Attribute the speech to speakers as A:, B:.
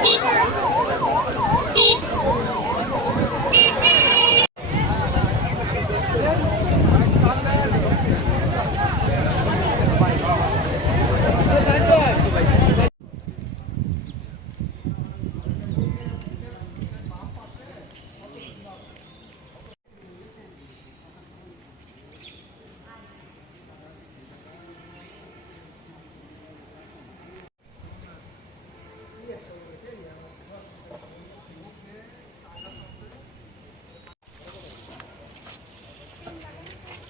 A: much.